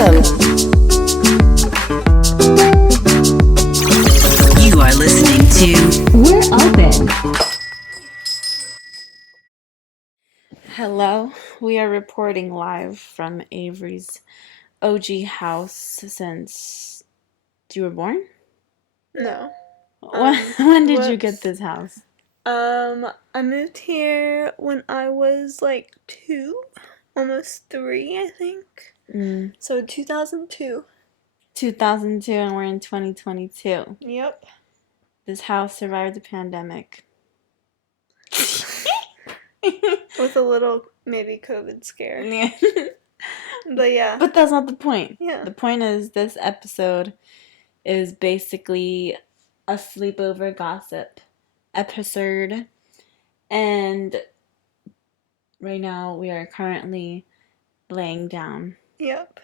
Welcome. You are listening to We're Open. Hello, we are reporting live from Avery's OG house since you were born? No. When did you get this house? I moved here when I was like 2, almost 3, I think. So 2002. 2002, and we're in 2022. Yep. This house survived the pandemic. With a little maybe COVID scare. Yeah. But yeah. But that's not the point. Yeah. The point is this episode is basically a sleepover gossip episode. And right now we are currently laying down. Yep.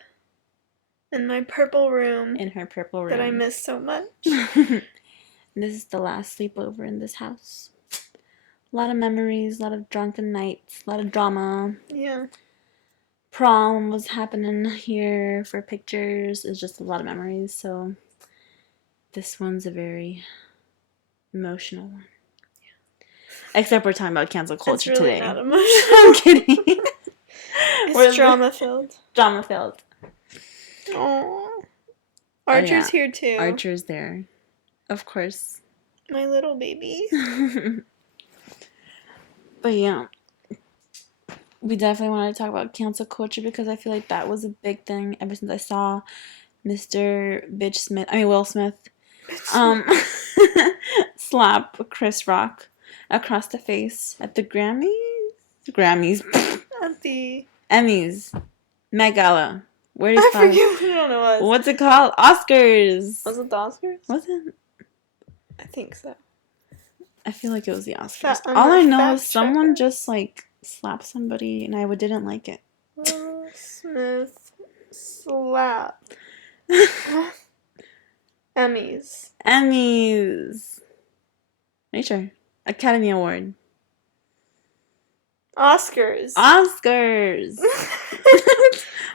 In my purple room. In her purple room. That I miss so much. This is the last sleepover in this house. A lot of memories, a lot of drunken nights, a lot of drama. Yeah. Prom was happening here for pictures. It's just a lot of memories, so this one's a very emotional one. Yeah. Except we're talking about cancel culture it's really today. Not emotional. I'm kidding. It's drama filled. Drama filled. Aww. Archer's here too. Archer's there. Of course. My little baby. But yeah. We definitely want to talk about cancel culture because I feel like that was a big thing ever since I saw Will Smith slap Chris Rock across the face at the Grammys. At the Emmys. Met Gala. I forget what it was. What's it called? Oscars. Was it the Oscars? Was it? I think so. I feel like it was the Oscars. All I know is someone just like slapped somebody and I didn't like it. Will Smith slap. Emmys. Are you sure? Academy Award. Oscars.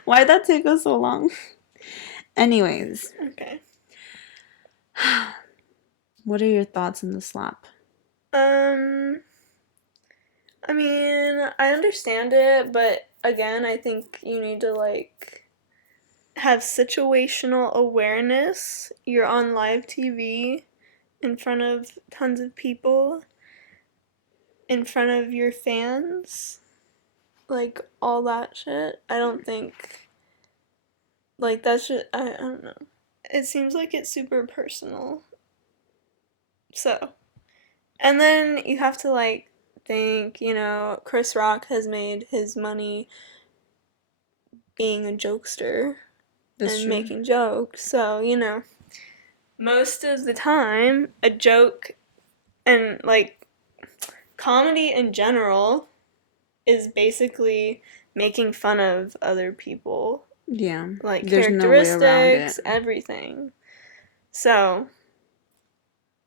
Why'd that take us so long? Anyways. Okay. What are your thoughts on the slap? I mean, I understand it, but again, I think you need to, like, have situational awareness. You're on live TV in front of tons of people, in front of your fans, like, all that shit. I don't think, like, that shit, I don't know. It seems like it's super personal. So, and then you have to, like, think, Chris Rock has made his money being a jokester and making jokes. So, most of the time, a joke and, like, comedy in general is basically making fun of other people. Yeah. Like, characteristics, everything. So,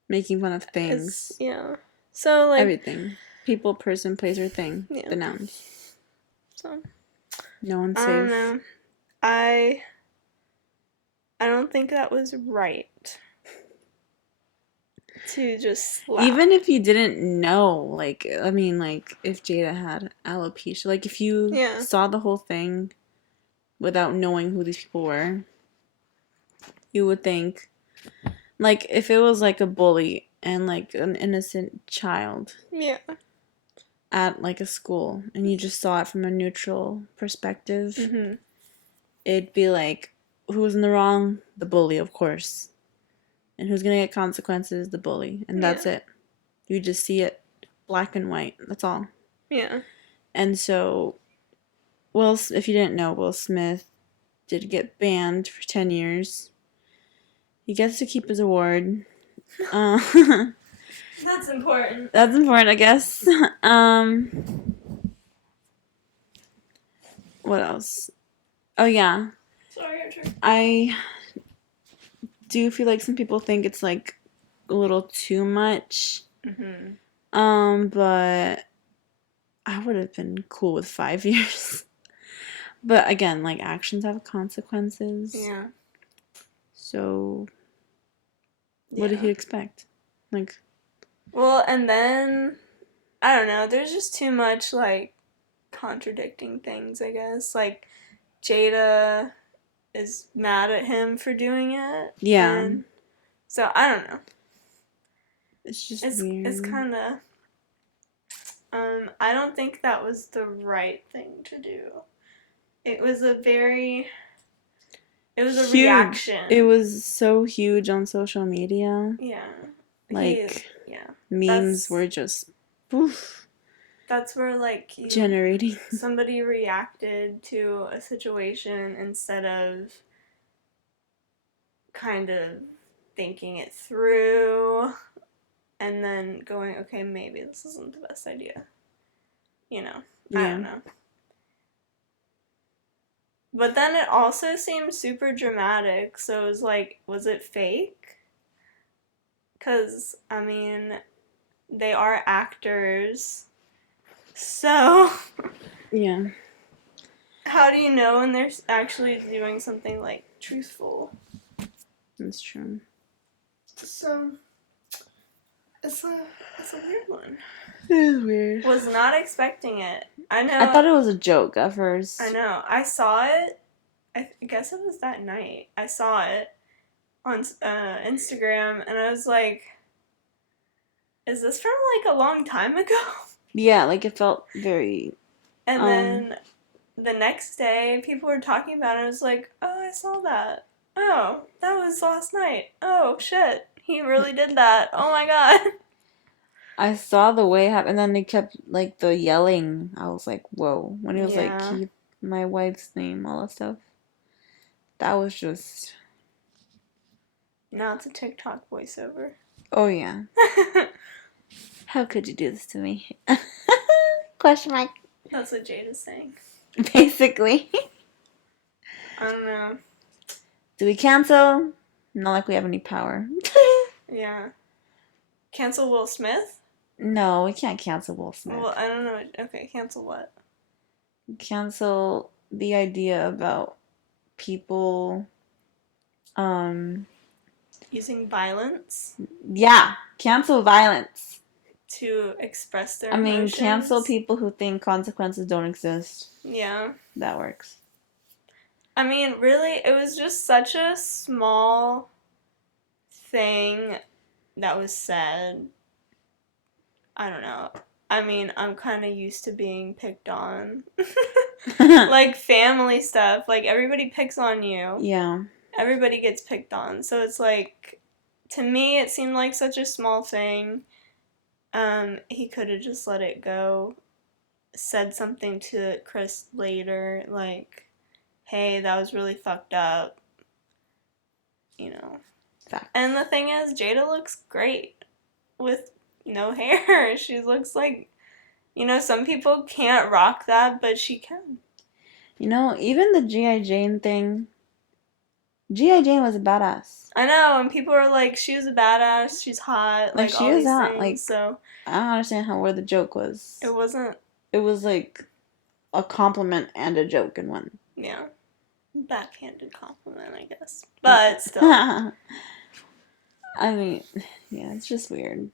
making fun of things. Yeah. So, like... everything. People, person, place, or thing. Yeah. The nouns. So... no one's safe. I don't know. I don't think that was right. To just slap. Even if you didn't know, like, I mean, like, if Jada had alopecia, like, if you saw the whole thing without knowing who these people were, you would think, like, if it was, like, a bully and, like, an innocent child at, like, a school, and you just saw it from a neutral perspective, it'd be like, who's in the wrong? The bully, of course. And who's gonna get consequences? The bully. And that's it. You just see it black and white. That's all. Yeah. And so, if you didn't know, Will Smith did get banned for 10 years. He gets to keep his award. That's important. That's important, I guess. What else? Oh, yeah. Sorry, Archer. I do feel like some people think it's, like, a little too much. But I would have been cool with 5 years. But again, like, actions have consequences. Yeah. So, what did he expect? Like... Well, and then, I don't know, there's just too much, like, contradicting things, I guess. Like, Jada is mad at him for doing it. Yeah. And so, I don't know. It's just weird. It's kind of... I don't think that was the right thing to do. It was a reaction. It was so huge on social media. Yeah. Like, memes were just, poof. That's where, like, generating. Somebody reacted to a situation instead of kind of thinking it through and then going, okay, maybe this isn't the best idea. You know, I don't know. But then it also seemed super dramatic, so it was like, was it fake? Because, I mean, they are actors, so... Yeah. How do you know when they're actually doing something, like, truthful? That's true. So, it's a weird one. It is weird. Was not expecting it. I know. I thought it was a joke at first. I know. I saw it. I guess it was that night. I saw it on Instagram, and I was like, "Is this from like a long time ago?" Yeah, like it felt very. And then the next day, people were talking about it. I was like, "Oh, I saw that. Oh, that was last night. Oh shit, he really did that. Oh my god." I saw the way it happened, and then they kept, like, the yelling. I was like, whoa. When he was like, keep my wife's name, all that stuff. That was just... Now it's a TikTok voiceover. Oh, yeah. How could you do this to me? Question mark. That's what Jada's saying. Basically. I don't know. Do we cancel? Not like we have any power. Yeah. Cancel Will Smith? No, we can't cancel Will Smith. Well, I don't know. Okay, cancel what? Cancel the idea about people, using violence? Yeah, cancel violence. To express their emotions. Cancel people who think consequences don't exist. Yeah. That works. I mean, really, it was just such a small thing that was said. I don't know. I mean, I'm kind of used to being picked on. Like, family stuff. Like, everybody picks on you. Yeah. Everybody gets picked on. So it's like, to me, it seemed like such a small thing. He could have just let it go. Said something to Chris later, like, hey, that was really fucked up. You know. Fact. And the thing is, Jada looks great with no hair. She looks like, you know, some people can't rock that, but she can. You know, even the G.I. Jane thing, G.I. Jane was a badass. I know, and people are like, she was a badass, she's hot, like she all was these hot, things, like, so... I don't understand where the joke was. It wasn't... It was like a compliment and a joke in one. Yeah. Backhanded compliment, I guess. But still. I mean, yeah, it's just weird.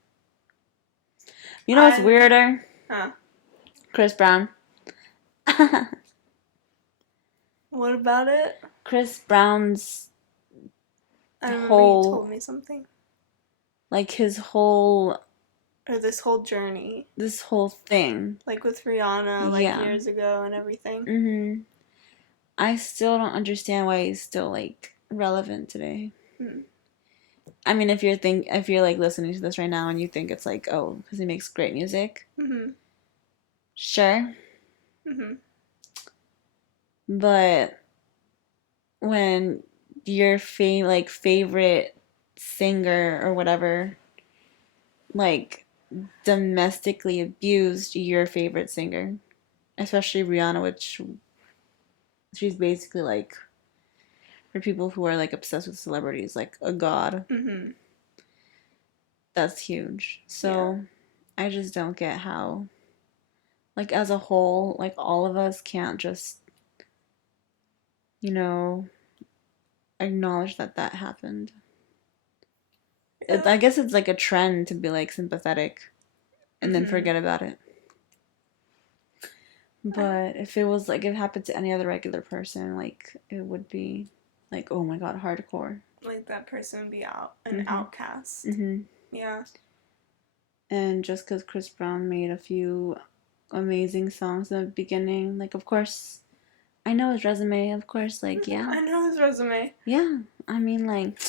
You know what's weirder? Huh. Chris Brown. What about it? Chris Brown's I remember you told me something. Like his whole... Or this whole journey. This whole thing. Like with Rihanna, like years ago and everything. Mm-hmm. I still don't understand why he's still, like, relevant today. I mean, if you're like listening to this right now and you think it's like, oh, because he makes great music. Sure. But when your favorite singer or whatever, like, domestically abused your favorite singer, especially Rihanna, which she's basically, like, for people who are, like, obsessed with celebrities, like a god. That's huge. So I just don't get how, like, as a whole, like, all of us can't just you know, acknowledge that happened. Yeah. I guess it's like a trend to be like sympathetic and then forget about it. But if it was like it happened to any other regular person, like it would be like, oh my god, hardcore. Like that person would be an outcast. Yeah. And just because Chris Brown made a few amazing songs in the beginning, like of course, I know his resume. Of course, like yeah. I know his resume. Yeah, I mean like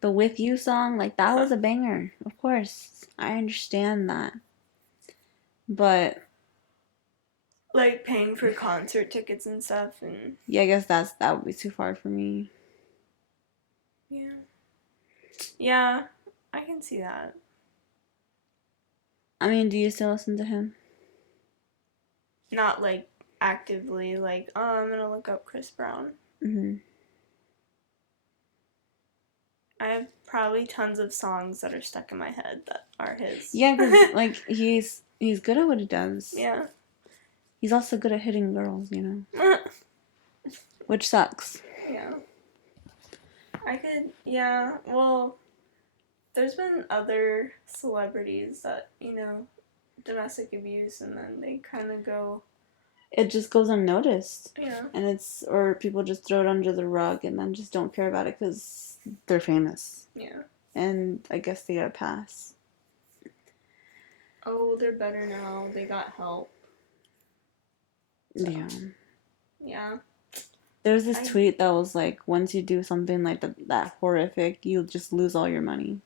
the "With You" song, like that was a banger. Of course, I understand that, but. Like paying for concert tickets and stuff, and yeah, I guess that would be too far for me. Yeah, I can see that. I mean, do you still listen to him? Not like actively, like I'm gonna look up Chris Brown. I have probably tons of songs that are stuck in my head that are his. Yeah, because like he's good at what he does. Yeah. He's also good at hitting girls, you know. Which sucks. Yeah. Yeah, well, there's been other celebrities that, you know, domestic abuse and then they kind of go. It just goes unnoticed. Yeah. And or people just throw it under the rug and then just don't care about it because they're famous. Yeah. And I guess they got a pass. Oh, they're better now. They got help. So. Yeah. Yeah. There's this tweet that was like, once you do something like that horrific, you'll just lose all your money.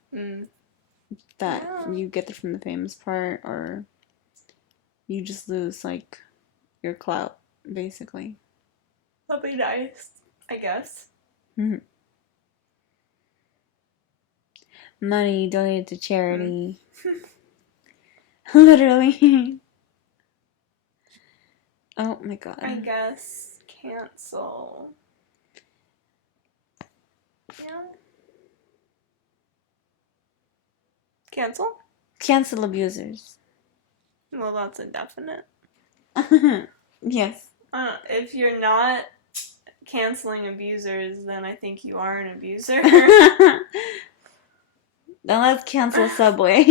That you get it from the famous part, or you just lose like your clout, basically. That'd be nice, I guess. Money donated to charity. Literally. Oh my god. I guess cancel. Yeah. Cancel? Cancel abusers. Well, that's indefinite. Yes. If you're not canceling abusers, then I think you are an abuser. Then let's cancel Subway.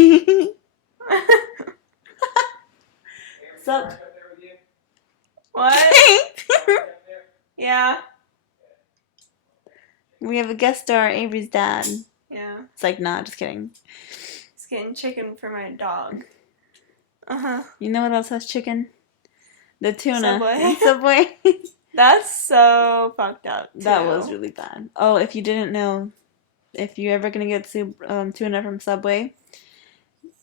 What? Yeah. We have a guest star, Avery's dad. Yeah. It's like, nah, just kidding. He's getting chicken for my dog. You know what else has chicken? The tuna. Subway. Subway. That's so fucked up, too. That was really bad. Oh, if you didn't know, if you're ever going to get tuna from Subway,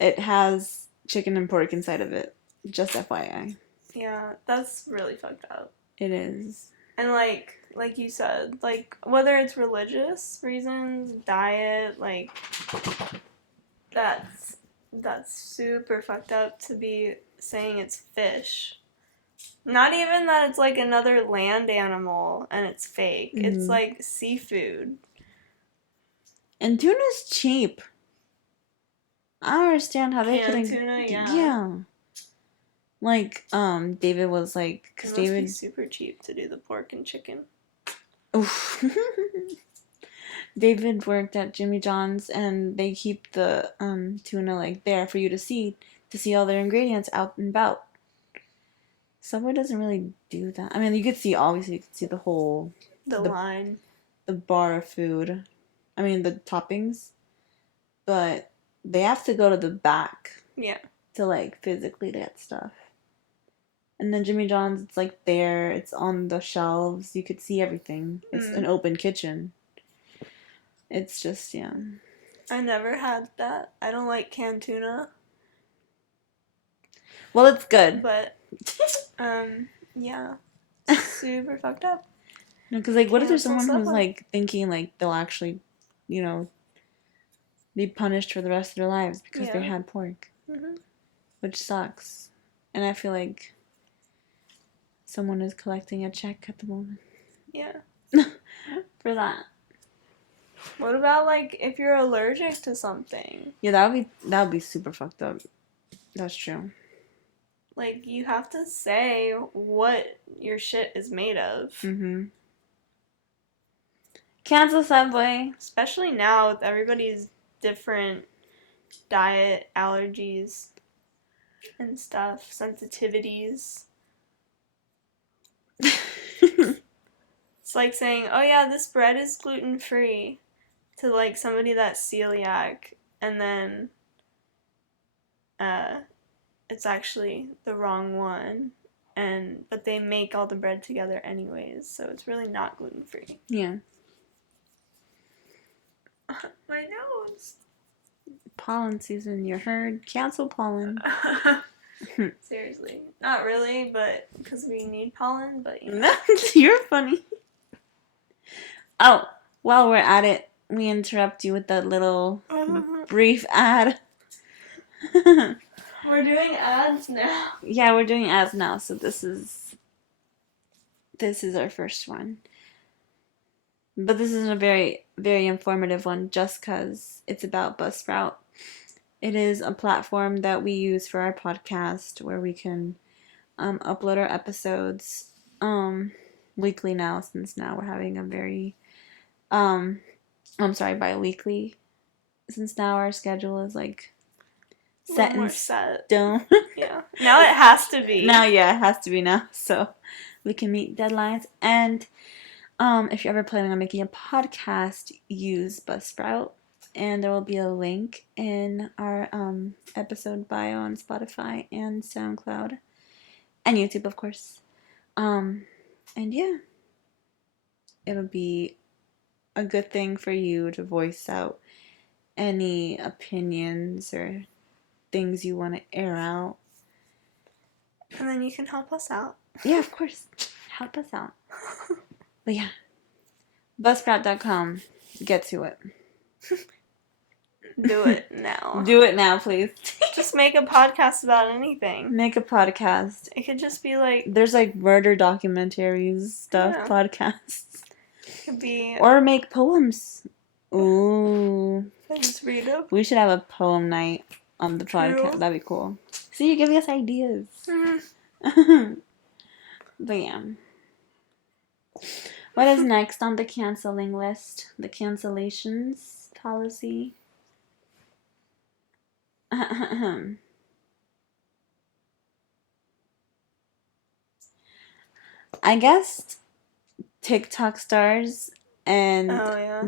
it has chicken and pork inside of it. Just FYI. Yeah, that's really fucked up. It is. And like you said, like whether it's religious reasons, diet, like that's super fucked up to be saying it's fish. Not even that it's like another land animal and it's fake. It's like seafood. And tuna's cheap. I don't understand how they couldn't. Tuna, yeah. Yeah. Like, David was like, because David must be super cheap to do the pork and chicken. Oof. David worked at Jimmy John's, and they keep the tuna like there for you to see all their ingredients out and about. Subway doesn't really do that. I mean, you could see the whole the line, the bar of food. I mean, the toppings, but they have to go to the back. Yeah. To like physically get stuff. And then Jimmy John's, it's like there, it's on the shelves, you could see everything. It's an open kitchen. It's just, yeah. I never had that. I don't like canned tuna. Well, it's good. But, yeah. Super fucked up. No, because, like, what if there's someone who's, like, thinking, like, they'll actually, you know, be punished for the rest of their lives because they had pork? Which sucks. And I feel like someone is collecting a check at the moment. Yeah. For that. What about, like, if you're allergic to something? Yeah, that would be super fucked up. That's true. Like, you have to say what your shit is made of. Cancel Subway. Especially now with everybody's different diet allergies and stuff, sensitivities. It's like saying, oh yeah, this bread is gluten-free to like somebody that's celiac, and then it's actually the wrong one, but they make all the bread together anyways, so it's really not gluten-free. Yeah. My nose. Pollen season, you heard? Cancel pollen. Seriously. Not really, but because we need pollen, but you know. You're funny. Oh, while we're at it, we interrupt you with that little brief ad. We're doing ads now. Yeah, we're doing ads now, so this is our first one. But this is a very, very informative one just because it's about Buzzsprout. It is a platform that we use for our podcast where we can upload our episodes weekly now, since now we're having a very bi-weekly, since now our schedule is like set in stone. Yeah. Now it has to be. It has to be now, so we can meet deadlines. And if you're ever planning on making a podcast, use Buzzsprout, and there will be a link in our episode bio on Spotify and SoundCloud and YouTube, of course. And yeah, it'll be a good thing for you to voice out any opinions or things you want to air out. And then you can help us out. Yeah, of course. Help us out. But yeah, Buzzsprout.com. Get to it. Do it now. Do it now, please. Just make a podcast about anything. Make a podcast. It could just be like... There's like murder documentaries stuff, podcasts. It could be... Or make poems. Ooh. Just read them. We should have a poem night on the podcast. That'd be cool. See, you're giving us ideas. But yeah. What is next on the canceling list? The cancellations policy. I guess TikTok stars and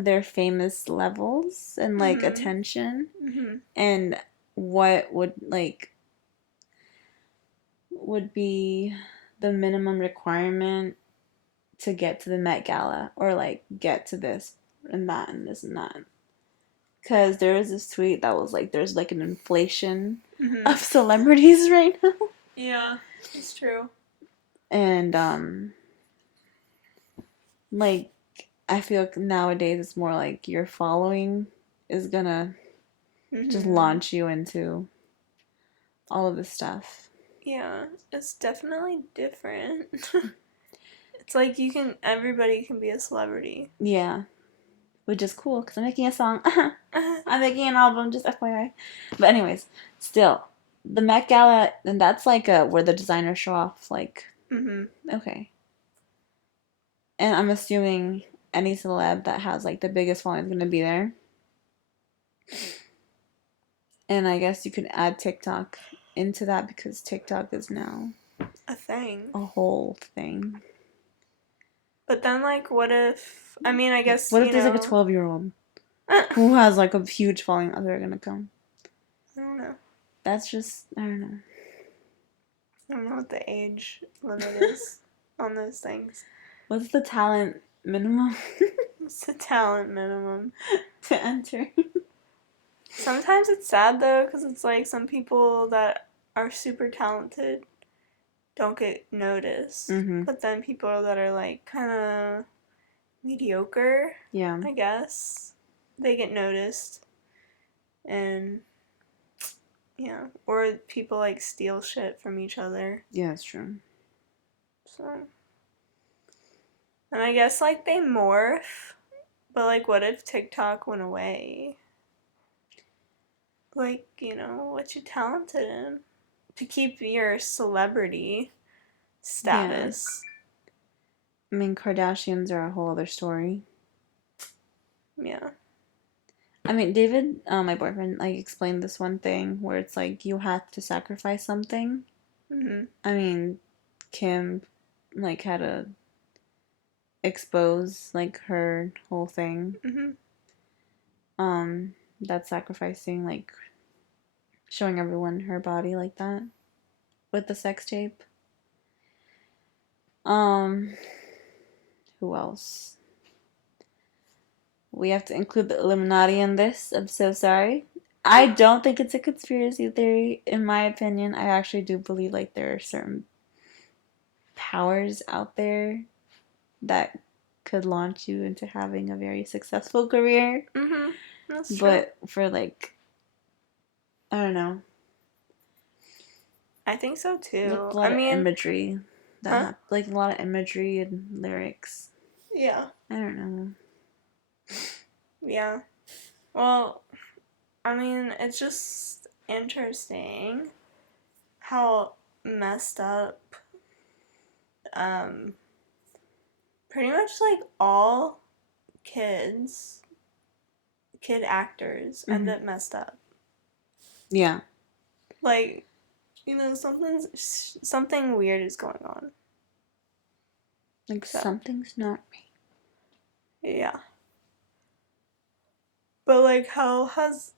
their famous levels and like attention and what would be the minimum requirement to get to the Met Gala or like get to this and that and this and that. Because there was this tweet that was like, there's like an inflation of celebrities right now. Yeah, it's true. And like I feel like nowadays it's more like your following is gonna just launch you into all of this stuff. Yeah, it's definitely different. It's like everybody can be a celebrity. Yeah. Which is cool, because I'm making a song. I'm making an album, just FYI. But anyways, still, the Met Gala, and that's like where the designers show off, like, okay. And I'm assuming any celeb that has, like, the biggest following is going to be there. And I guess you could add TikTok into that, because TikTok is now a thing. A whole thing. But then, like, what if... I mean, I guess, what if there's, like, a 12-year-old who has, like, a huge following? Are they gonna come? I don't know. That's just... I don't know. I don't know what the age limit is on those things. What's the talent minimum? What's the talent minimum? To enter. Sometimes it's sad, though, because it's, like, some people that are super talented don't get noticed. But then people that are, like, kind of mediocre, I guess, they get noticed. And, yeah. Or people, like, steal shit from each other. Yeah, that's true. So. And I guess, like, they morph. But, like, what if TikTok went away? Like, you know, what you talented in? To keep your celebrity status. Yeah. I mean, Kardashians are a whole other story. Yeah. I mean, David, my boyfriend, like, explained this one thing where it's like you have to sacrifice something. Mm-hmm. I mean, Kim, like, had to expose, like, her whole thing. Mm-hmm. That's sacrificing, like, showing everyone her body like that with the sex tape. Who else? We have to include the Illuminati in this. I'm so sorry. I don't think it's a conspiracy theory, in my opinion. I actually do believe like there are certain powers out there that could launch you into having a very successful career. Mm-hmm. That's true. But for like, I don't know. I think so too. Like a lot of imagery like a lot of imagery and lyrics. Yeah. I don't know. Yeah. Well, I mean, it's just interesting how messed up pretty much like all kid actors end up messed up. Yeah. Like, something weird is going on. Like something's not right. Yeah. But like how has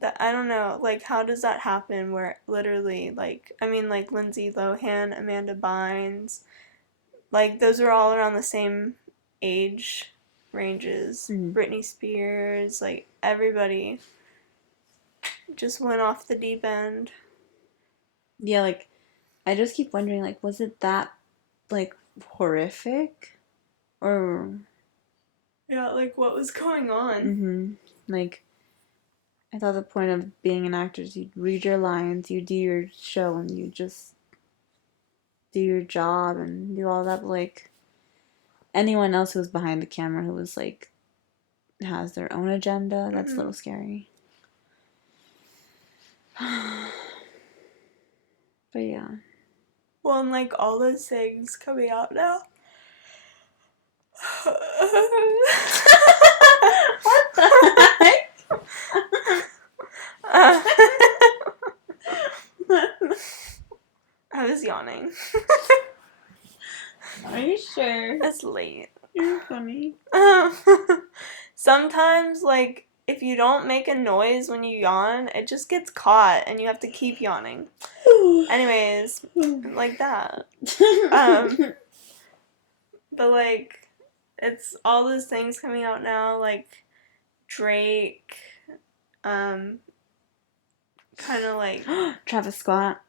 that, I don't know, like how does that happen where literally like, I mean, like Lindsay Lohan, Amanda Bynes, like those are all around the same age ranges. Britney Spears, like everybody just went off the deep end. Yeah, like I just keep wondering, like, was it that like horrific? Or Yeah, like what was going on? Like, I thought the point of being an actor is you read your lines, you do your show, and you just do your job and do all that. But, like, anyone else who's behind the camera who was like has their own agenda, that's a little scary. But yeah. Well, and like all those things coming out now. What the heck? I was yawning. Are you sure? It's late. You're funny. Sometimes, like, if you don't make a noise when you yawn, it just gets caught and you have to keep yawning. Anyways, like that. But, like, it's all those things coming out now, like Drake, kind of like Travis Scott.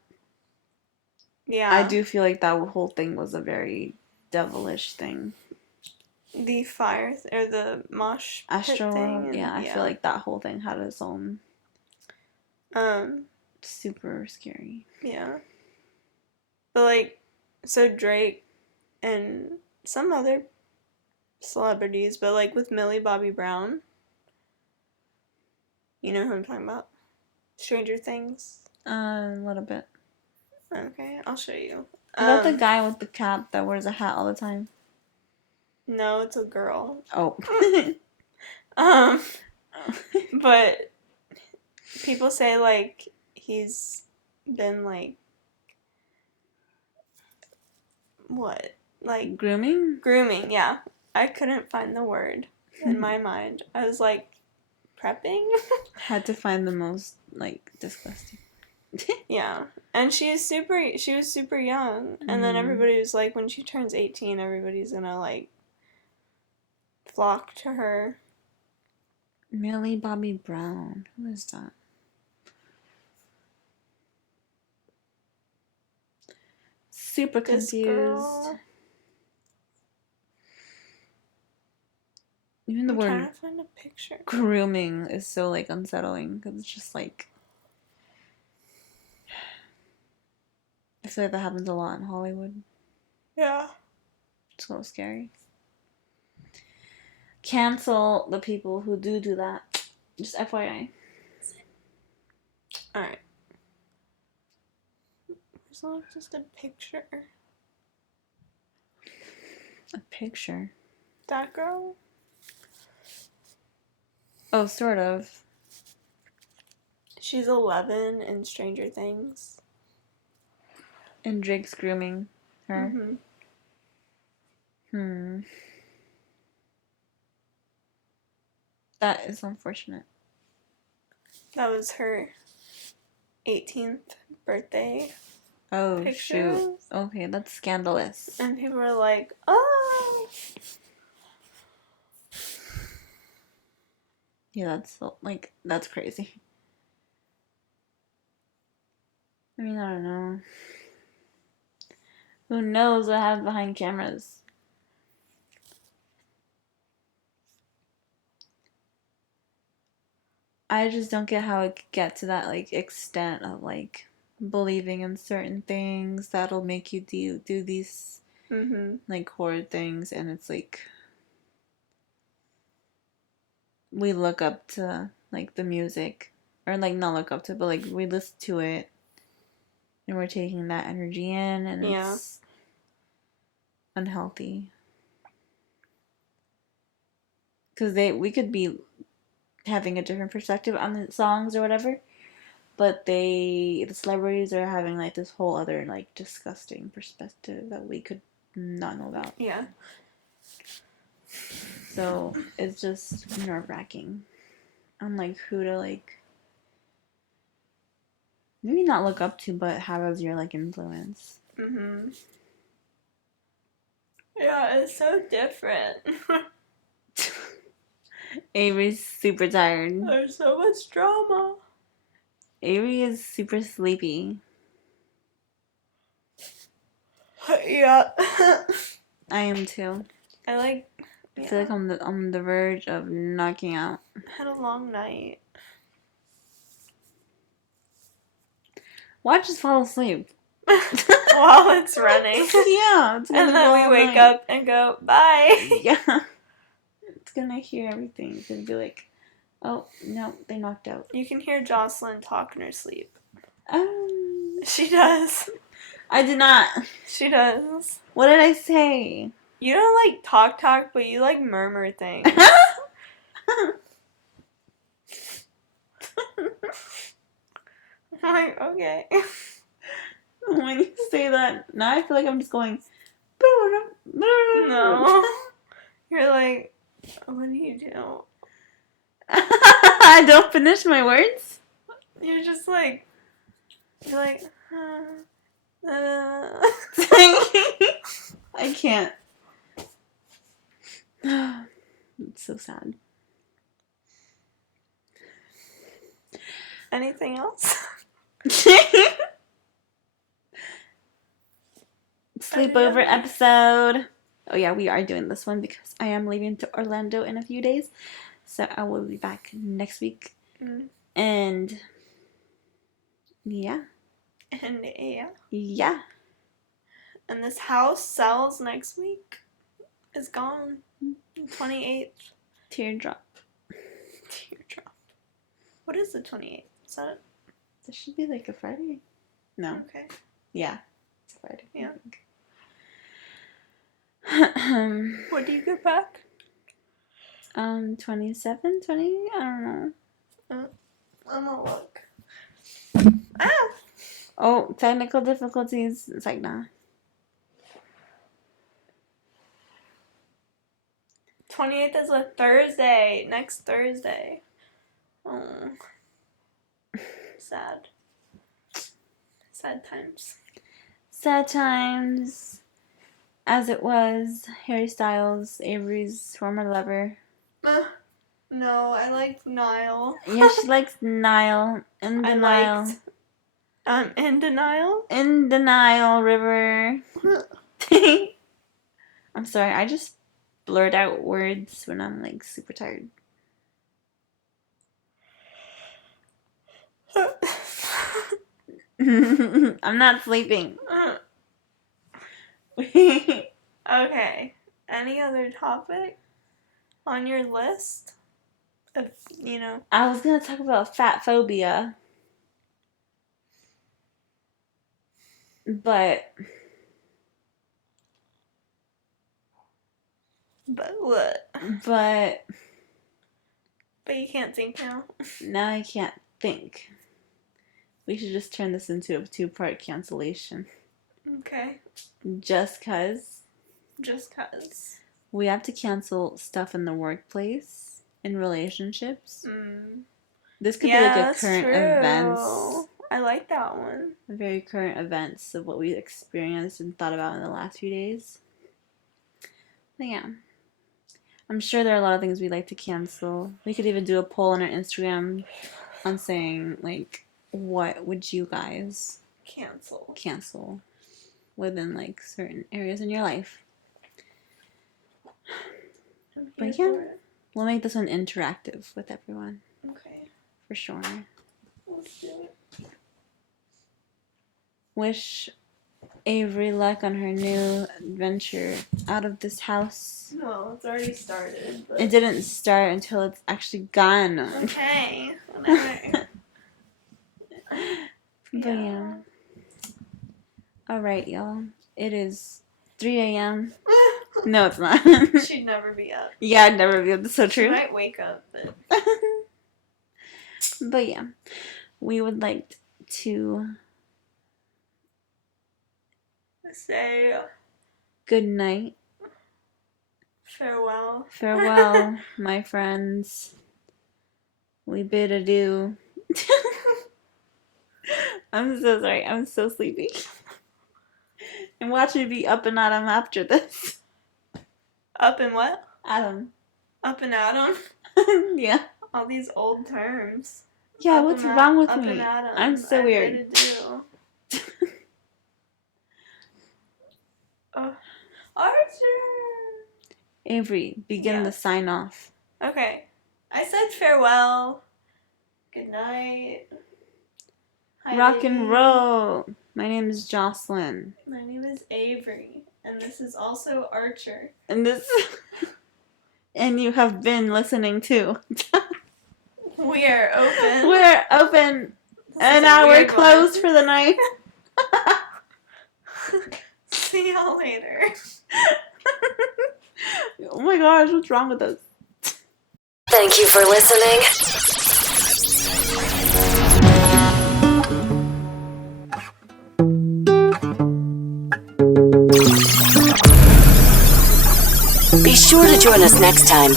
Yeah. I do feel like that whole thing was a very devilish thing. The fire or the mosh pit thing. Yeah, I feel like that whole thing had its own super scary. Yeah. But like, so Drake and some other celebrities, but like with Millie Bobby Brown. You know who I'm talking about? Stranger Things? A little bit. Okay, I'll show you. Is that the guy with the cap that wears a hat all the time? No, it's a girl. Oh. But people say like he's been like what? Like grooming? Grooming, yeah. I couldn't find the word in my mind. I was like prepping. Had to find the most like disgusting. Yeah. And she was super young. And then everybody was like, when she turns 18, everybody's gonna like flock to her. Millie Bobby Brown. Who is that? Super confused. Girl. Even the word trying to find a picture. Grooming is so like unsettling because it's just like I feel like that happens a lot in Hollywood. Yeah. It's a little scary. Cancel the people who do that. Just FYI. Alright. There's not just a picture. A picture? That girl? Oh, sort of. She's 11 in Stranger Things. And Drake's grooming her. Mm-hmm. That is unfortunate. That was her 18th birthday. Oh, pictures. Shoot. Okay, that's scandalous. And people were like, oh. Yeah, that's crazy. I mean, I don't know. Who knows what happens behind cameras? I just don't get how it could get to that, like, extent of, like, believing in certain things that'll make you do these, like, horrid things. And it's like, we look up to, like, the music. Or, like, not look up to, but, like, we listen to it. And we're taking that energy in, and it's unhealthy. Because we could be having a different perspective on the songs or whatever, but the celebrities are having, like, this whole other, like, disgusting perspective that we could not know about. Yeah. So it's just nerve-wracking on, like, who to, like, maybe not look up to, but have as your, like, influence. Yeah, it's so different. Avery's super tired. There's so much drama. Avery is super sleepy. Yeah. I am too. I feel like I'm on the verge of knocking out. I had a long night. Why just fall asleep? While it's running. Yeah. It's gonna and then we wake up and go, bye. Yeah. It's gonna hear everything. It's gonna be like, oh, no, they knocked out. You can hear Jocelyn talk in her sleep. Oh. She does. I did not. She does. What did I say? You don't, like, talk, but you, like, murmur things. I'm like, okay. When you say that, now I feel like I'm just going. No. You're like, what do you do? I don't finish my words? You're just like, I can't. It's so sad. Anything else? Sleepover episode. Oh yeah, we are doing this one because I am leaving to Orlando in a few days. So I will be back next week. And yeah. Yeah. And this house sells next week. It's gone. 28th. Teardrop. What is the 28th? Is that it? This should be like a Friday. No. Okay. Yeah. It's a Friday. Yeah. What do you get back? 27, 20? I don't know. I'm gonna look. Oh, technical difficulties. It's like, nah. 28th is a Thursday. Next Thursday. Oh. Sad. Sad times. Sad times. As it was, Harry Styles, Avery's former lover. No, I liked Niall. Yeah, she likes Nile. In denial. In denial? In denial, River. I'm sorry, I just blurt out words when I'm, like, super tired. I'm not sleeping. Okay. Any other topic on your list? I was gonna talk about fat phobia. But what? But But you can't think now. Now I can't think. We should just turn this into a 2-part cancellation. Okay. Just cause. Just cause. We have to cancel stuff in the workplace, in relationships. This could be like a current events. I like that one. Very current events of what we experienced and thought about in the last few days. But yeah. I'm sure there are a lot of things we'd like to cancel. We could even do a poll on our Instagram on saying, like, what would you guys cancel within, like, certain areas in your life. But yeah, we'll make this one interactive with everyone. Okay. For sure. Let's do it. Wish Avery luck on her new adventure out of this house. No, it's already started. But... It didn't start until it's actually gone. Okay, whatever. But yeah. Alright, y'all. It is 3 a.m. No, it's not. She'd never be up. Yeah, I'd never be up. That's so true. She might wake up, but... But yeah. We would like to... say good night. Farewell. Farewell, my friends. We bid adieu. I'm so sorry. I'm so sleepy. And watch me be up and Adam after this. Up and what? Adam. Up and Adam? Yeah. All these old terms. Yeah, up what's wrong with me? And Adam. I'm so weird. Archer! Avery, begin the sign off. Okay. I said farewell. Good night. Hi, Rock and roll. My name is Jocelyn. My name is Avery. And this is also Archer. And this... and you have been listening to... We're open. We're open. And now we're closed for the night. See y'all later. Oh my gosh, what's wrong with us? Thank you for listening. Be sure to join us next time.